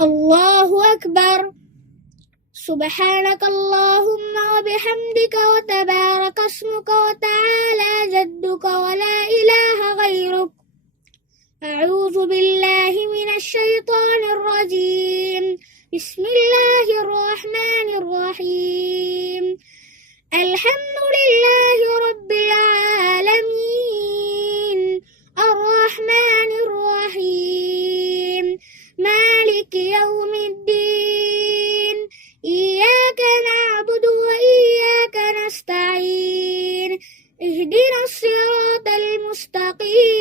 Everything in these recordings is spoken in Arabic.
الله أكبر. سبحانك اللهم وبحمدك وتبارك اسمك وتعالى جدك ولا إله غيرك. أعوذ بالله من الشيطان الرجيم. بسم الله الرحمن الرحيم. الحمد لله رب العالمين الرحمن الرحيم مالك يوم الدين إياك نعبد وإياك نستعين اهدنا الصراط المستقيم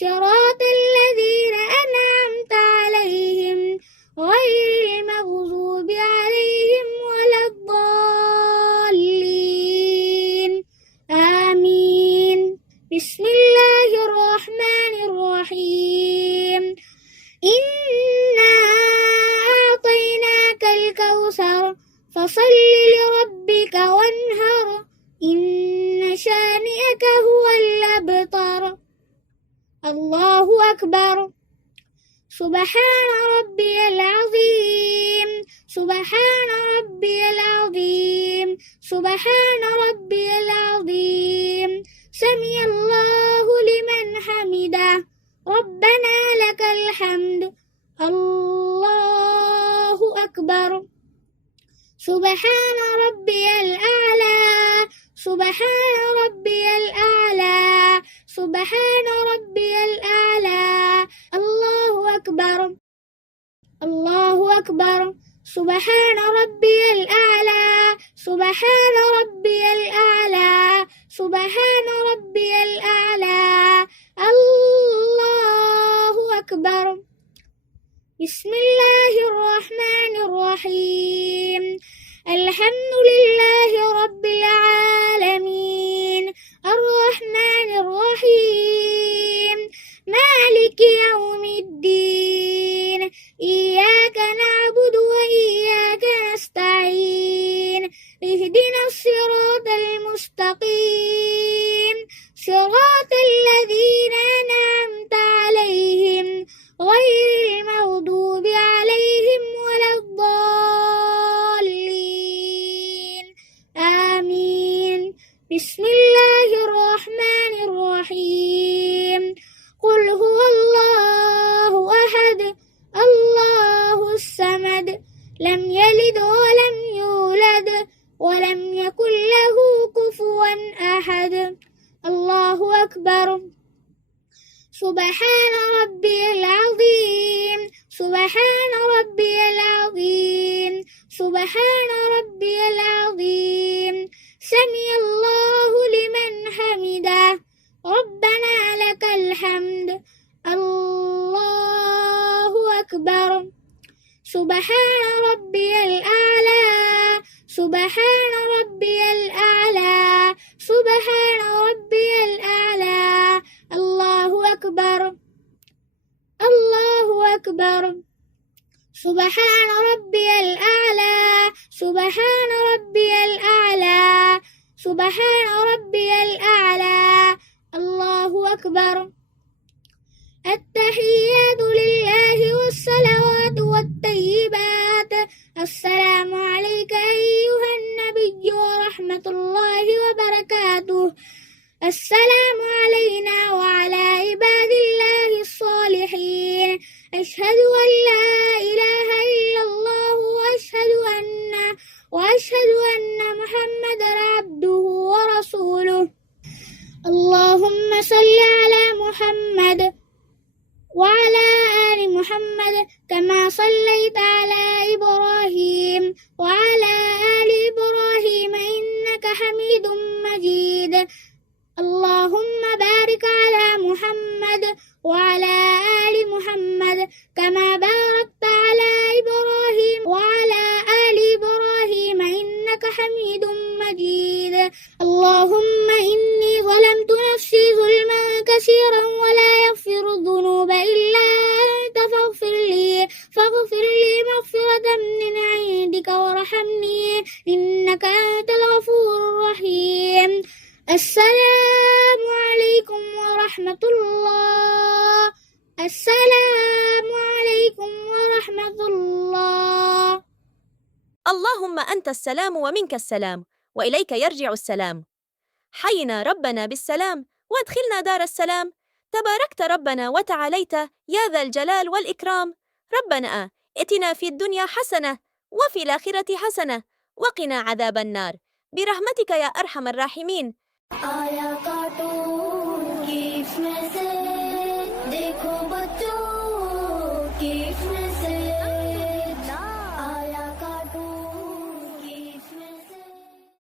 صراط الذين أنعمت عليهم غير المغضوب عليهم ولا الضالين آمين. بسم الله الرحمن الرحيم. إنا أعطيناك الكوثر فصل لربك وانهر إن شانئك هو الأبتر. الله أكبر. سبحان ربي العظيم. سبحان ربي العظيم. سبحان ربي العظيم. سمع الله لمن حمده. ربنا لك الحمد. الله أكبر. سبحان ربي الأعلى. سبحان ربي الأعلى. سبحان ربي الأعلى. الله أكبر. الله أكبر. سبحان ربي الأعلى. سبحان ربي الأعلى. سبحان ربي الأعلى. الله أكبر. بسم الله الرحمن الرحيم. الحمد لله رب العالمين الرحمن الرحيم مالك يوم الدين إياك نعبد وإياك نستعين اهدنا الصراط المستقيم صراط الذين أنعمت عليهم غير المغضوب عليهم ولا الضالين آمين. بسم الله الرحمن الرحيم. قل هو الله أحد الله الصمد لم يلد ولم يولد ولم يكن له كفوا أحد. الله أكبر. سبحان ربي العظيم. سبحان ربي العظيم. سبحان ربي العظيم. سمع الله لمن حمده. ربنا لك الحمد. الله أكبر. سبحان ربي الأعلى. سبحان ربي الأعلى. سبحان ربي الأعلى. الله أكبر. الله أكبر. سبحان ربي الأعلى. سبحان ربي الأعلى. سبحان ربي الأعلى. الله أكبر. التحيات لله والصلوات والطيبات. السلام عليك أيها النبي ورحمة الله وبركاته. السلام علينا وعلى عباد الله الصالحين. أشهد أن لا إله إلا الله وأشهد أن محمدا عبده ورسوله. اللهم صل على محمد وعلى آل محمد كما صليت على إبراهيم وعلى آل إبراهيم إنك حميد مجيد. اللهم بارك على محمد وعلى آل محمد كما باركت على إبراهيم وعلى آل إبراهيم إنك حميد مجيد. اللهم إني ظلمت نفسي ظلما كثيرا ولا يغفر الذنوب إلا أنت فاغفر لي مغفرة من عندك وارحمني إنك أنت الغفور الرحيم. السلام عليكم ورحمة الله. السلام عليكم اللهم أنت السلام ومنك السلام، وإليك يرجع السلام. حينا ربنا بالسلام، وادخلنا دار السلام. تباركت ربنا وتعاليت، يا ذا الجلال والإكرام. ربنا ائتنا في الدنيا حسنة، وفي الآخرة حسنة، وقنا عذاب النار، برحمتك يا أرحم الراحمين. आया कार्टून की इसमें से देखो बच्चों की इसमें